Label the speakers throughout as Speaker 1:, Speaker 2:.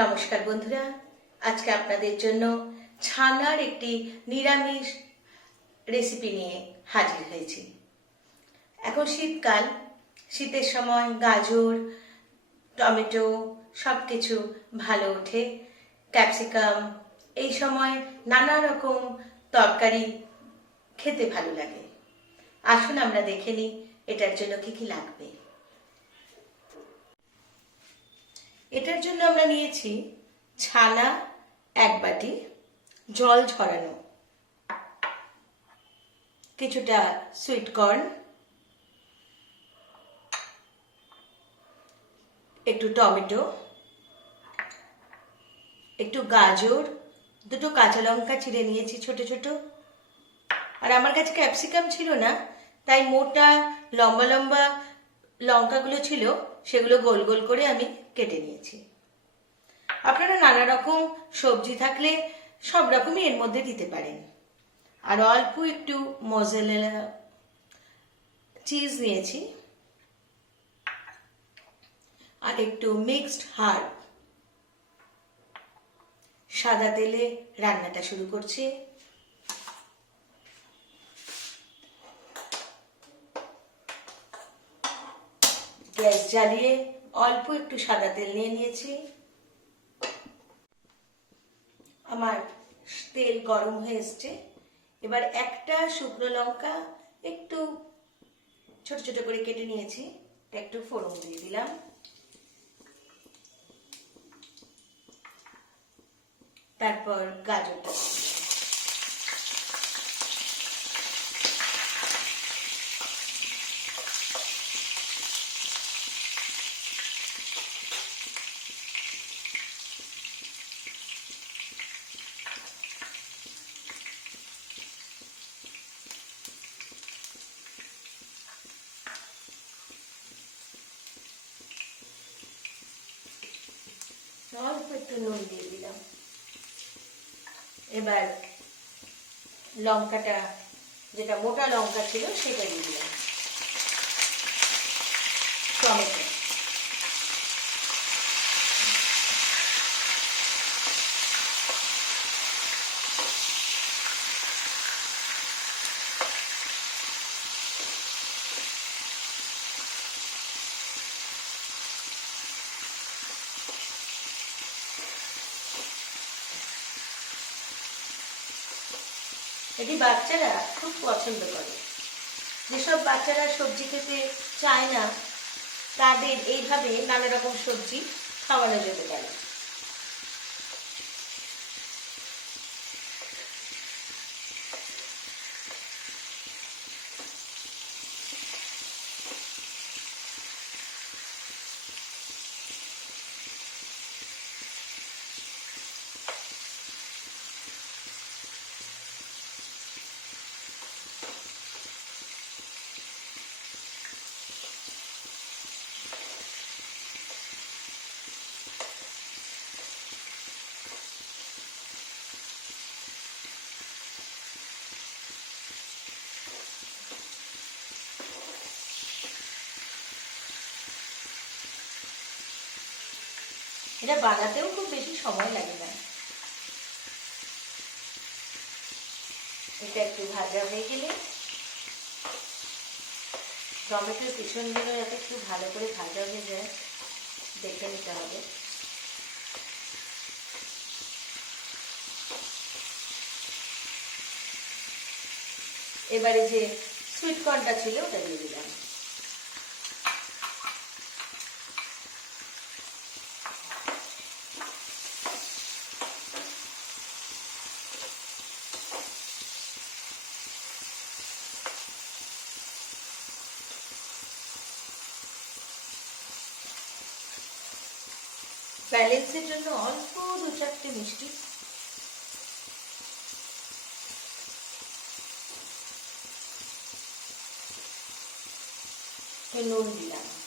Speaker 1: নমস্কার বন্ধুরা, আজকে আপনাদের জন্য ছানার একটি নিরামিষ রেসিপি নিয়ে হাজির হয়েছি। এখন শীতকাল, শীতের সময় গাজর, টমেটো সব কিছু ভালো ওঠে, ক্যাপসিকাম, এই সময় নানা রকম তরকারি খেতে ভালো লাগে। আসুন আমরা দেখে নিই এটার জন্য কি কি লাগবে। এটার জন্য আমরা নিয়েছি ছানা, এক বাটি জল ঝরানো, কিছুটা সুইট কর্ন একটু টমেটো, একটু গাজর, দুটো কাঁচা লঙ্কা চিড়ে নিয়েছি ছোট ছোট। আর আমার কাছে ক্যাপসিকাম ছিল না, তাই মোটা লম্বা লম্বা লঙ্কাগুলো ছিল, সেগুলো গোল গোল করে আমি কেটে নিয়েছি। আপনারা নানা রকম সবজি থাকলে সব রকমই এর মধ্যে দিতে পারেন। আর অল্প একটু মজেলা চিজ নিয়েছি। আর একটু মিক্সড হার্ব সাদা তেলে রান্নাটা শুরু করছি। গ্যাস জ্বালিয়ে অল্প একটু সাদা তেল নিয়ে নিয়েছি। আমার তেল গরম হয়ে এসছে। এবার একটা শুকনো লঙ্কা একটু ছোট ছোট করে কেটে নিয়েছি। একটু ফোড়ন দিয়ে দিলাম। তারপর গাজরটা অল্প একটু নুন দিয়ে দিলাম। এবার লঙ্কাটা যেটা মোটা লঙ্কা ছিল সেটা দিয়ে দিলাম। এটি বাচ্চারা খুব পছন্দ করে। যেসব বাচ্চারা সবজি খেতে চায় না, তাদের এইভাবে নানা রকম সবজি খাওয়ানো যেতে পারে। এটা বানাতেও খুব বেশি সময় লাগে না। এটা একটু ভাজা হয়ে গেলে টমেটোর পিছন পিছনগুলো যাতে একটু ভালো করে ভাজা হয়ে যায়, দেখে নিতে হবে। এবারে যে সুইট কর্নটা ছিল ওটা দিয়ে দিলাম। ব্যালেন্সের জন্য অল্প দু চারটে মিষ্টি। নুন দিলাম।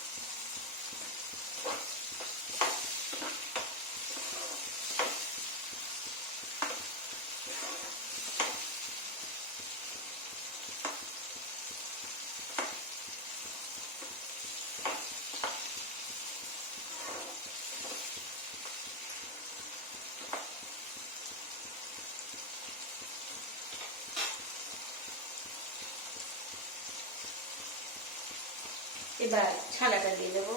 Speaker 1: এবার ছানাটা দিয়ে দেবো।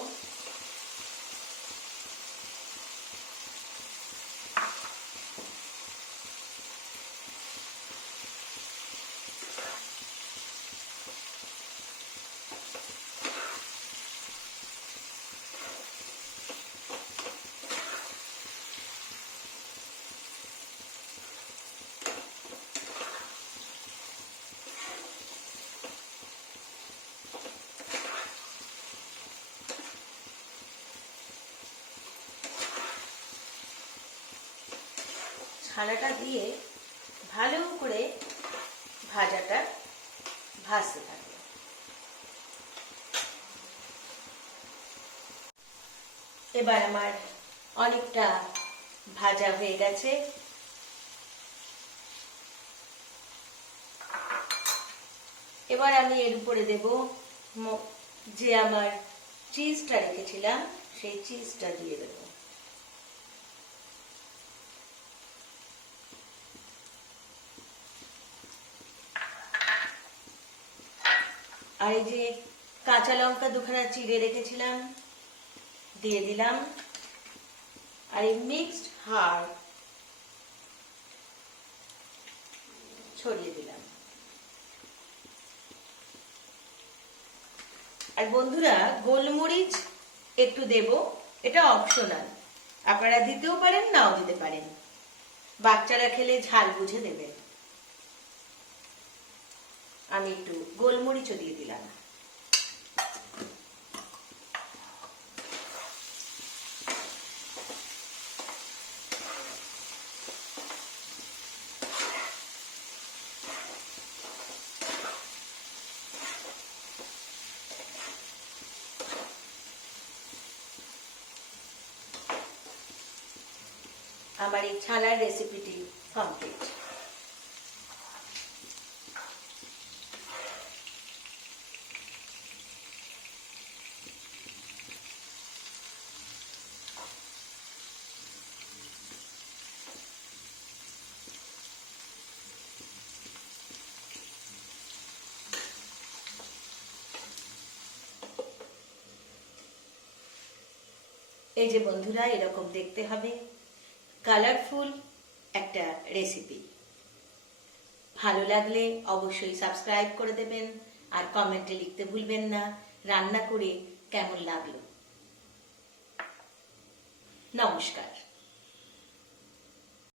Speaker 1: ছানাটা দিয়ে ভালো করে ভাজাটা ভাজতে থাকবে। এবার আমার অনেকটা ভাজা হয়ে গেছে। এবার আমি এর উপরে দেব যে আমার চিজটা রেখেছিলাম, সেই চিজটা দিয়ে দেবো। আর এই যে কাঁচা লঙ্কা দুখানা চিড়ে রেখেছিলাম, দিয়ে দিলাম। আর এই মিক্সড হাড় ছড়িয়ে দিলাম। আর বন্ধুরা, গোলমরিচ একটু দেব, এটা অপশনাল আপনারা দিতেও পারেন, নাও দিতে পারেন। বাচ্চারা খেলে ঝাল বুঝে দেবেন আমি একটু গোলমরিচও দিয়ে দিলাম। আমার এই ছানার রেসিপিটি কমপ্লিট এই যে বন্ধুরা, এরকম দেখতে হবে। কালারফুল একটা রেসিপি ভালো লাগলে অবশ্যই সাবস্ক্রাইব করে দেবেন আর কমেন্টে লিখতে ভুলবেন না। রান্না করে কেমন লাগল? নমস্কার।